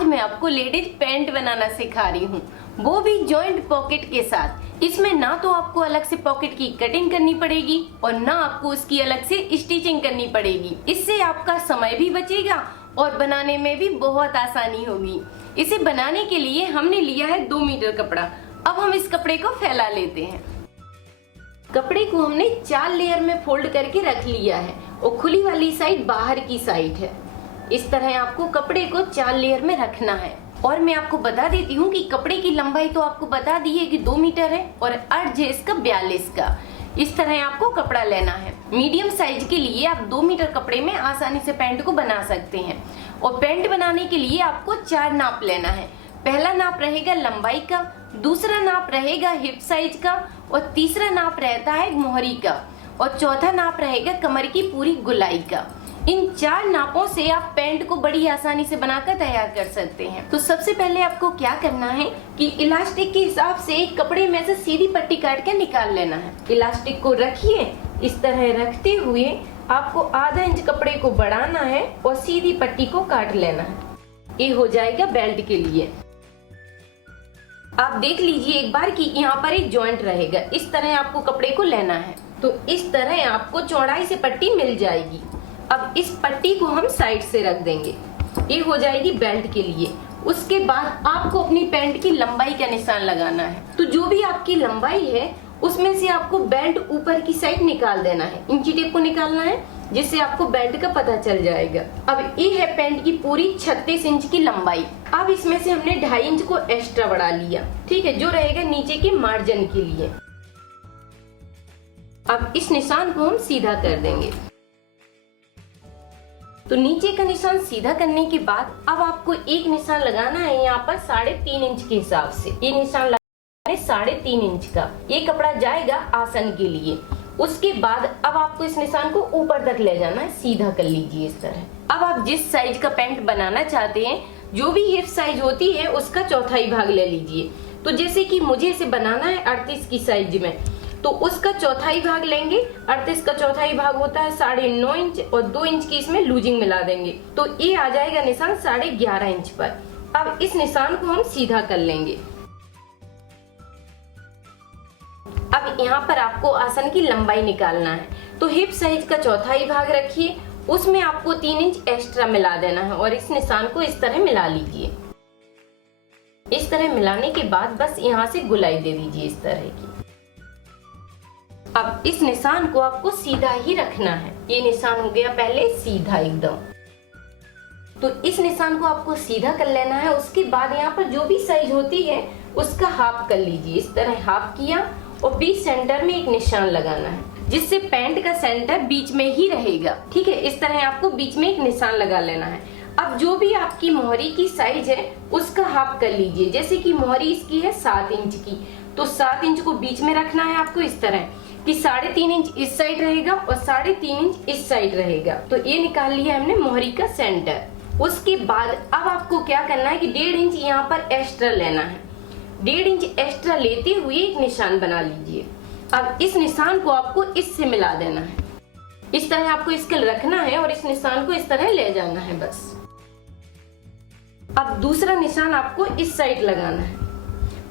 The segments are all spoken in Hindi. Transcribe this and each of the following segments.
आज मैं आपको लेडीज पैंट बनाना सिखा रही हूँ, वो भी जॉइंट पॉकेट के साथ। इसमें ना तो आपको अलग से पॉकेट की कटिंग करनी पड़ेगी और ना आपको उसकी अलग से स्टिचिंग करनी पड़ेगी। इससे आपका समय भी बचेगा और बनाने में भी बहुत आसानी होगी। इसे बनाने के लिए हमने लिया है 2 मीटर कपड़ा। अब हम इस कपड़े को फैला लेते हैं। कपड़े को हमने 4 लेयर में फोल्ड करके रख लिया है और खुली वाली साइड बाहर की साइड है। इस तरह आपको कपड़े को 4 लेयर में रखना है। और मैं आपको बता देती हूँ कि कपड़े की लंबाई तो आपको बता दी है कि 2 मीटर है और अर्ज है इसका 42 का। इस तरह आपको कपड़ा लेना है। मीडियम साइज के लिए आप 2 मीटर कपड़े में आसानी से पैंट को बना सकते हैं। और पैंट बनाने के लिए आपको 4 नाप लेना है। पहला नाप रहेगा लंबाई का, दूसरा नाप रहेगा हिप साइज का और तीसरा नाप रहता है मोहरी का और चौथा नाप रहेगा कमर की पूरी गुलाई का। इन 4 नापों से आप पैंट को बड़ी आसानी से बनाकर तैयार कर सकते हैं। तो सबसे पहले आपको क्या करना है कि इलास्टिक के हिसाब से एक कपड़े में से सीधी पट्टी काट के निकाल लेना है। इलास्टिक को रखिए, इस तरह रखते हुए आपको आधा इंच कपड़े को बढ़ाना है और सीधी पट्टी को काट लेना है। ये हो जाएगा बेल्ट के लिए। आप देख लीजिए एक बार कि यहाँ पर एक जॉइंट रहेगा। इस तरह आपको कपड़े को लेना है। तो इस तरह आपको चौड़ाई से पट्टी मिल जाएगी। अब इस पट्टी को हम साइड से रख देंगे। ये हो जाएगी बेल्ट के लिए। उसके बाद आपको अपनी पैंट की लंबाई का निशान लगाना है। तो जो भी आपकी लंबाई है उसमें से आपको बेल्ट ऊपर की साइड निकाल देना है। इंची टेप को निकालना है जिससे आपको बेल्ट का पता चल जाएगा। अब ये है पैंट की पूरी 36 इंच की लंबाई। अब इसमें से हमने 2.5 इंच को एक्स्ट्रा बढ़ा लिया, ठीक है, जो रहेगा नीचे के मार्जिन के लिए। अब इस निशान को हम सीधा कर देंगे। तो नीचे का निशान सीधा करने के बाद अब आपको एक निशान लगाना है यहाँ पर 3.5 इंच के हिसाब से। ये निशान लगाना है 3.5 इंच का। ये कपड़ा जाएगा आसन के लिए। उसके बाद अब आपको इस निशान को ऊपर तक ले जाना है, सीधा कर लीजिए इस तरह। अब आप जिस साइज का पैंट बनाना चाहते हैं, जो भी हिप साइज होती है उसका चौथाई भाग ले लीजिए। तो जैसे कि मुझे इसे बनाना है 38 की साइज में, तो उसका चौथाई भाग लेंगे। 38 का चौथाई भाग होता है 9.5 इंच और 2 इंच की इसमें लूजिंग मिला देंगे। तो ये आ जाएगा निशान 11.5 इंच पर। अब इस निशान को हम सीधा कर लेंगे। अब यहाँ पर आपको आसन की लंबाई निकालना है। तो हिप साइज का चौथाई भाग रखिए, उसमें आपको 3 इंच एक्स्ट्रा मिला देना है और इस निशान को इस तरह मिला लीजिए। इस तरह मिलाने के बाद बस यहाँ से गुलाई दे दीजिए इस तरह की। अब इस निशान को आपको सीधा ही रखना है। ये निशान हो गया पहले सीधा एकदम। तो इस निशान को आपको सीधा कर लेना है। उसके बाद यहाँ पर जो भी साइज होती है उसका हाफ कर लीजिए। इस तरह हाफ किया और बीच सेंटर में एक निशान लगाना है जिससे पैंट का सेंटर बीच में ही रहेगा, ठीक है। इस तरह आपको बीच में एक निशान लगा लेना है। अब जो भी आपकी मोहरी की साइज है उसका हाफ कर लीजिए। जैसे कि मोहरी इसकी है 7 इंच की, तो 7 इंच को बीच में रखना है आपको इस तरह कि 3.5 इंच इस साइड रहेगा और 3.5 इंच इस साइड रहेगा। तो ये निकाल लिया हमने मोहरी का सेंटर। उसके बाद अब आपको क्या करना है कि 1.5 इंच यहाँ पर एक्स्ट्रा लेना है। 1.5 इंच एक्स्ट्रा लेते हुए एक निशान बना लीजिए। अब इस निशान को आपको इससे मिला देना है। इस तरह आपको इसके रखना है और इस निशान को इस तरह ले जाना है बस। अब दूसरा निशान आपको इस साइड लगाना है।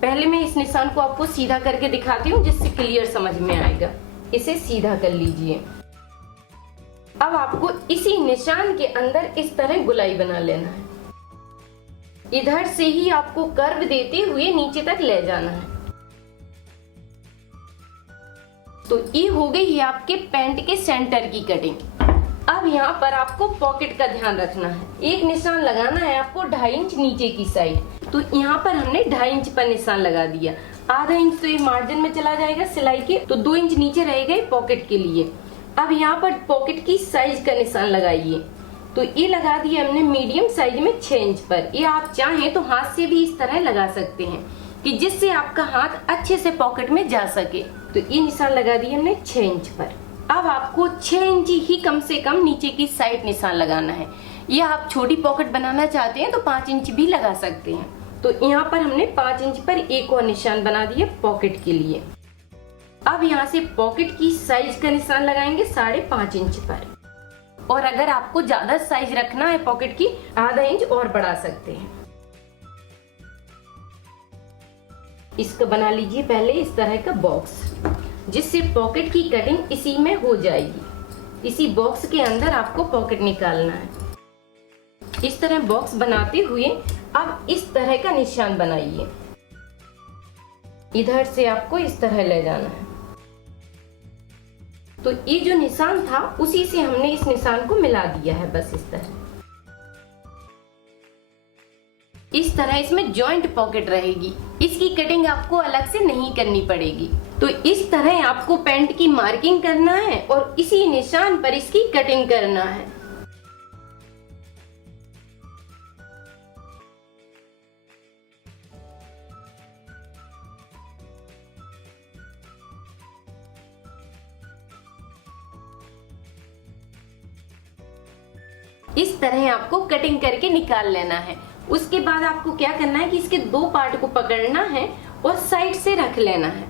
पहले मैं इस निशान को आपको सीधा करके दिखाती हूँ जिससे क्लियर समझ में आएगा। इसे सीधा कर लीजिए। अब आपको इसी निशान के अंदर इस तरह गुलाई बना लेना है। इधर से ही आपको कर्व देते हुए नीचे तक ले जाना है। तो ये हो गई है आपके पैंट के सेंटर की कटिंग। अब यहाँ पर आपको पॉकेट का ध्यान रखना है। एक निशान लगाना है आपको 2.5 इंच नीचे की साइड। तो यहाँ पर हमने 2.5 इंच पर निशान लगा दिया। आधा इंच तो ये मार्जिन में चला जाएगा सिलाई के, तो 2 इंच नीचे रहेगा पॉकेट के लिए। अब यहाँ पर पॉकेट की साइज का निशान लगाइए। तो ये लगा दिया हमने मीडियम साइज में 6 इंच पर। ये आप चाहें तो हाथ से भी इस तरह लगा सकते हैं कि जिससे आपका हाथ अच्छे से पॉकेट में जा सके। तो ये निशान लगा दिया हमने 6 इंच पर। अब आपको 6 इंच ही कम से कम नीचे की साइड निशान लगाना है। या आप छोटी पॉकेट बनाना चाहते हैं तो 5 इंच भी लगा सकते हैं। तो यहाँ पर हमने 5 इंच पर एक और निशान बना दिया पॉकेट के लिए। अब यहाँ से पॉकेट की साइज का निशान लगाएंगे 5.5 इंच पर। और अगर आपको ज्यादा साइज रखना है पॉकेट की, आधा इंच और बढ़ा सकते हैं। इसका बना लीजिए पहले इस तरह का बॉक्स, जिससे पॉकेट की कटिंग इसी में हो जाएगी। इसी बॉक्स के अंदर आपको पॉकेट निकालना है। इस तरह बॉक्स बनाते हुए अब इस तरह का निशान बनाइए। इधर से आपको इस तरह ले जाना है। तो ये जो निशान था उसी से हमने इस निशान को मिला दिया है, बस इस तरह। इस तरह इसमें जॉइंट पॉकेट रहेगी। इसकी कटिंग आपको अलग से नहीं करनी पड़ेगी। तो इस तरह आपको पैंट की मार्किंग करना है और इसी निशान पर इसकी कटिंग करना है। इस तरह आपको कटिंग करके निकाल लेना है। उसके बाद आपको क्या करना है कि इसके दो पार्ट को पकड़ना है और साइड से रख लेना है।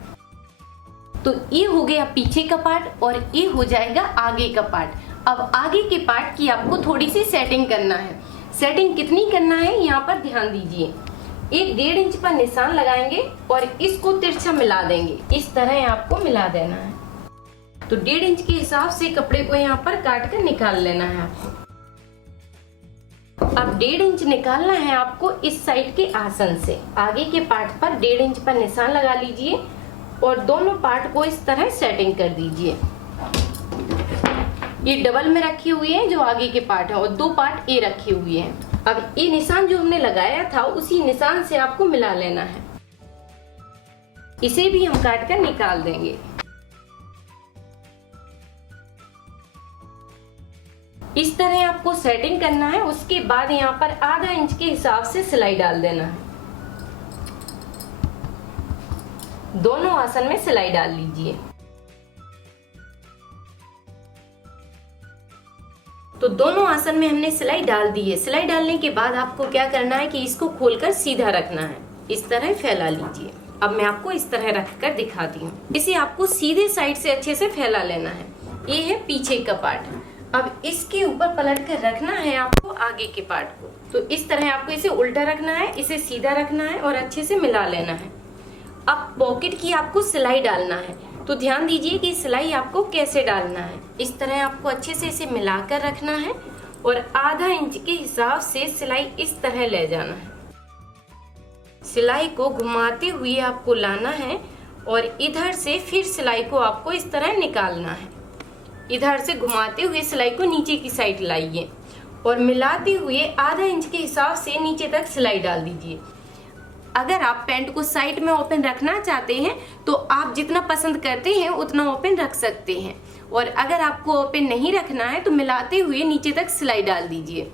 तो ये हो गया पीछे का पार्ट और ये हो जाएगा आगे का पार्ट। अब आगे के पार्ट की आपको थोड़ी सी सेटिंग करना है। सेटिंग कितनी करना है यहाँ पर ध्यान दीजिए। एक 1.5 इंच पर निशान लगाएंगे और इसको तिरछा मिला देंगे। इस तरह आपको मिला देना है। तो 1.5 इंच के हिसाब से कपड़े को यहाँ पर काट कर निकाल लेना है आपको। अब 1.5 इंच निकालना है आपको इस साइड के आसन से। आगे के पार्ट पर 1.5 इंच पर निशान लगा लीजिए और दोनों पार्ट को इस तरह सेटिंग कर दीजिए। ये डबल में रखी हुई है जो आगे के पार्ट है और दो पार्ट ए रखे हुए हैं। अब ये निशान जो हमने लगाया था उसी निशान से आपको मिला लेना है। इसे भी हम काट कर निकाल देंगे। इस तरह आपको सेटिंग करना है। उसके बाद यहाँ पर आधा इंच के हिसाब से सिलाई डाल देना है। दोनों आसन में सिलाई डाल लीजिए। तो दोनों आसन में हमने सिलाई डाल दी है। सिलाई डालने के बाद आपको क्या करना है कि इसको खोलकर सीधा रखना है। इस तरह फैला लीजिए। अब मैं आपको इस तरह रख कर दिखाती हूँ। इसे आपको सीधे साइड से अच्छे से फैला लेना है। ये है पीछे का पार्ट। अब इसके ऊपर पलट कर रखना है आपको आगे के पार्ट को। तो इस तरह आपको इसे उल्टा रखना है, इसे सीधा रखना है और अच्छे से मिला लेना है। अब पॉकेट की आपको सिलाई डालना है। तो ध्यान दीजिए कि सिलाई आपको कैसे डालना है। इस तरह आपको अच्छे से इसे मिलाकर रखना है और आधा इंच के हिसाब से सिलाई इस तरह ले जाना है। सिलाई को घुमाते हुए आपको लाना है और इधर से फिर सिलाई को आपको इस तरह निकालना है। इधर से घुमाते हुए सिलाई को नीचे की साइड लाइए और मिलाते हुए आधा इंच के हिसाब से नीचे तक सिलाई डाल दीजिए। अगर आप पैंट को साइड में ओपन रखना चाहते हैं तो आप जितना पसंद करते हैं उतना ओपन रख सकते हैं, और अगर आपको ओपन नहीं रखना है तो मिलाते हुए नीचे तक सिलाई डाल दीजिए।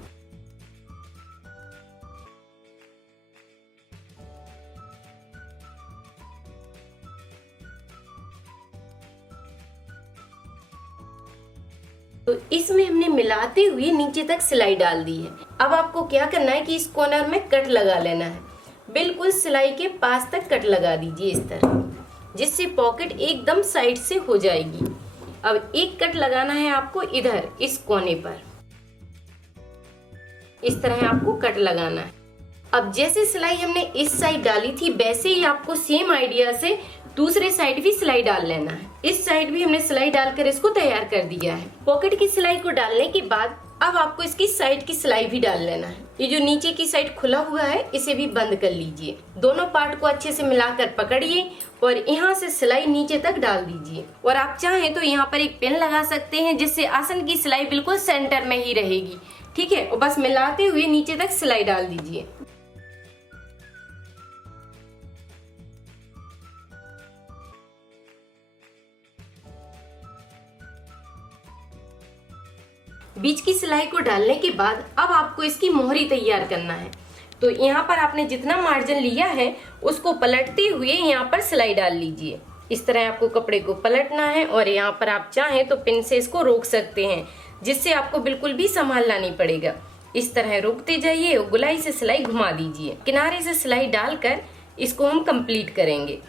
तो इसमें हमने मिलाते हुए नीचे तक सिलाई डाल दी है। अब आपको क्या करना है कि इस कॉर्नर में कट लगा लेना है। बिल्कुल सिलाई के पास तक कट लगा दीजिए इस तरह, जिससे पॉकेट एकदम साइड से हो जाएगी। अब एक कट लगाना है आपको इधर इस कोने पर। इस तरह आपको कट लगाना है। अब जैसे सिलाई हमने इस साइड डाली थी वैसे ही आपको सेम आइडिया से दूसरे साइड भी सिलाई डाल लेना है। इस साइड भी हमने सिलाई डालकर इसको तैयार कर दिया है। पॉकेट की सिलाई को डालने के बाद अब आपको इसकी साइड की सिलाई भी डाल लेना है। ये जो नीचे की साइड खुला हुआ है इसे भी बंद कर लीजिए। दोनों पार्ट को अच्छे से मिलाकर पकड़िए और यहाँ से सिलाई नीचे तक डाल दीजिए। और आप चाहें तो यहाँ पर एक पिन लगा सकते हैं, जिससे आसन की सिलाई बिल्कुल सेंटर में ही रहेगी। ठीक है, और बस मिलाते हुए नीचे तक सिलाई डाल दीजिए। बीच की सिलाई को डालने के बाद अब आपको इसकी मोहरी तैयार करना है। तो यहाँ पर आपने जितना मार्जिन लिया है उसको पलटते हुए यहाँ पर सिलाई डाल लीजिए। इस तरह आपको कपड़े को पलटना है और यहाँ पर आप चाहें तो पिन से इसको रोक सकते हैं, जिससे आपको बिल्कुल भी संभालना नहीं पड़ेगा। इस तरह रोकते जाइए और गुलाई से सिलाई घुमा दीजिए। किनारे से सिलाई डालकर इसको हम कंप्लीट करेंगे।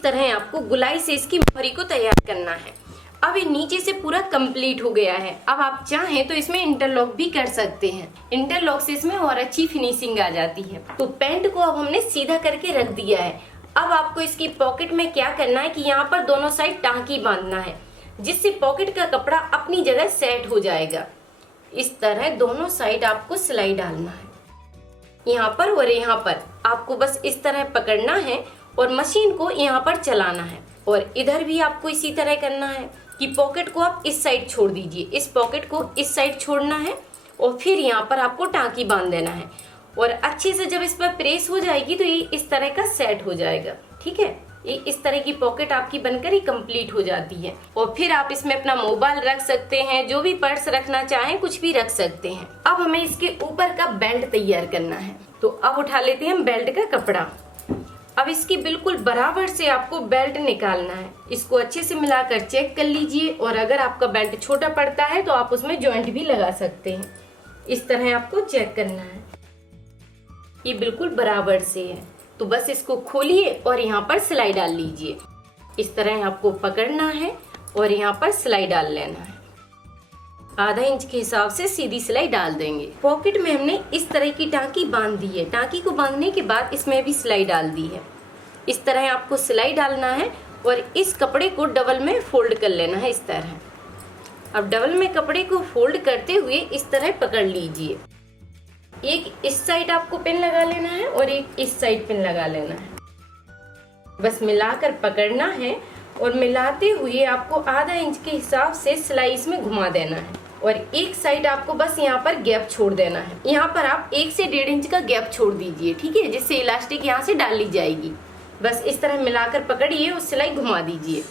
इस तरह आपको गुलाई से इसकी मोहरी को तैयार करना है। अब ये नीचे से पूरा कंप्लीट हो गया है। अब आप चाहें तो इसमें इंटरलॉक भी कर सकते हैं। इंटरलॉक से इसमें और अच्छी फिनिशिंग आ जाती है। तो पैंट को अब हमने सीधा करके रख दिया है। अब आपको इसकी पॉकेट में क्या करना है कि यहाँ पर दोनों साइड टांकी बांधना है, जिससे पॉकेट का कपड़ा अपनी जगह सेट हो जाएगा। इस तरह दोनों साइड आपको सिलाई डालना है, यहाँ पर और यहाँ पर। आपको बस इस तरह पकड़ना है और मशीन को यहाँ पर चलाना है। और इधर भी आपको इसी तरह करना है कि पॉकेट को आप इस साइड छोड़ दीजिए, इस पॉकेट को इस साइड छोड़ना है और फिर यहाँ पर आपको टांकी बांध देना है। और अच्छे से जब इस पर प्रेस हो जाएगी तो ये इस तरह का सेट हो जाएगा। ठीक है, ये इस तरह की पॉकेट आपकी बनकर ही कंप्लीट हो जाती है। और फिर आप इसमें अपना मोबाइल रख सकते हैं, जो भी पर्स रखना चाहें कुछ भी रख सकते हैं। अब हमें इसके ऊपर का बेल्ट तैयार करना है। तो अब उठा लेते हैं हम बेल्ट का कपड़ा। अब इसकी बिल्कुल बराबर से आपको बेल्ट निकालना है। इसको अच्छे से मिलाकर चेक कर लीजिए, और अगर आपका बेल्ट छोटा पड़ता है तो आप उसमें जॉइंट भी लगा सकते हैं। इस तरह आपको चेक करना है, ये बिल्कुल बराबर से है। तो बस इसको खोलिए और यहाँ पर सिलाई डाल लीजिए। इस तरह आपको पकड़ना है और यहाँ पर सिलाई डाल लेना है। आधा इंच के हिसाब से सीधी सिलाई डाल देंगे। पॉकेट में हमने इस तरह की टांकी बांध दी है। टांकी को बांधने के बाद इसमें भी सिलाई डाल दी है। इस तरह आपको सिलाई डालना है और इस कपड़े को डबल में फोल्ड कर लेना है इस तरह। अब डबल में कपड़े को फोल्ड करते हुए इस तरह पकड़ लीजिए। एक इस साइड आपको पिन लगा लेना है और एक इस साइड पिन लगा लेना है। बस मिलाकर पकड़ना है और मिलाते हुए आपको आधा इंच के हिसाब से सिलाई इसमें घुमा देना है। और एक साइड आपको बस यहाँ पर गैप छोड़ देना है। यहाँ पर आप 1 से 1.5 इंच का गैप छोड़ दीजिए, ठीक है, जिससे इलास्टिक यहाँ से डाल ली जाएगी। बस इस तरह मिलाकर पकड़िए और सिलाई घुमा दीजिए।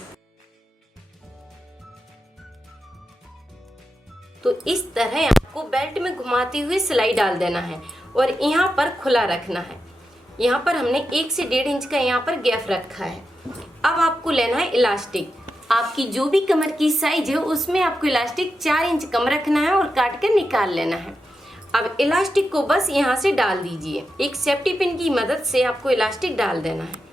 तो इस तरह आपको बेल्ट में घुमाते हुए सिलाई डाल देना है और यहाँ पर खुला रखना है। यहाँ पर हमने 1 से 1.5 इंच का यहाँ पर गैप रखा है। अब आपको लेना है इलास्टिक। आपकी जो भी कमर की साइज है उसमें आपको इलास्टिक 4 इंच कम रखना है और काट कर निकाल लेना है। अब इलास्टिक को बस यहाँ से डाल दीजिए। एक सेफ्टी पिन की मदद से आपको इलास्टिक डाल देना है।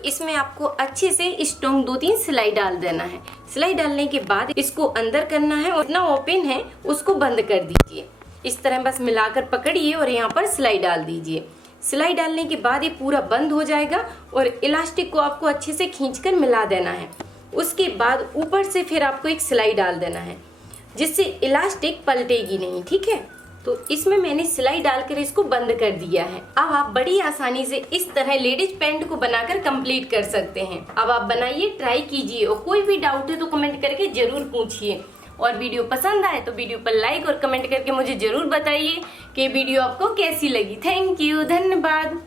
इसमें आपको अच्छे से स्टोंग 2-3 सिलाई डाल देना है। सिलाई डालने के बाद इसको अंदर करना है और जितना ओपन है उसको बंद कर दीजिए। इस तरह बस मिलाकर पकड़िए और यहाँ पर सिलाई डाल दीजिए। सिलाई डालने के बाद ये पूरा बंद हो जाएगा और इलास्टिक को आपको अच्छे से खींचकर मिला देना है। उसके बाद ऊपर से फिर आपको एक सिलाई डाल देना है, जिससे इलास्टिक पलटेगी नहीं, ठीक है। तो इसमें मैंने सिलाई डालकर इसको बंद कर दिया है। अब आप बड़ी आसानी से इस तरह लेडीज पैंट को बनाकर कंप्लीट कर सकते हैं। अब आप बनाइए, ट्राई कीजिए और कोई भी डाउट है तो कमेंट करके जरूर पूछिए। और वीडियो पसंद आए तो वीडियो पर लाइक और कमेंट करके मुझे जरूर बताइए कि वीडियो आपको कैसी लगी। थैंक यू, धन्यवाद।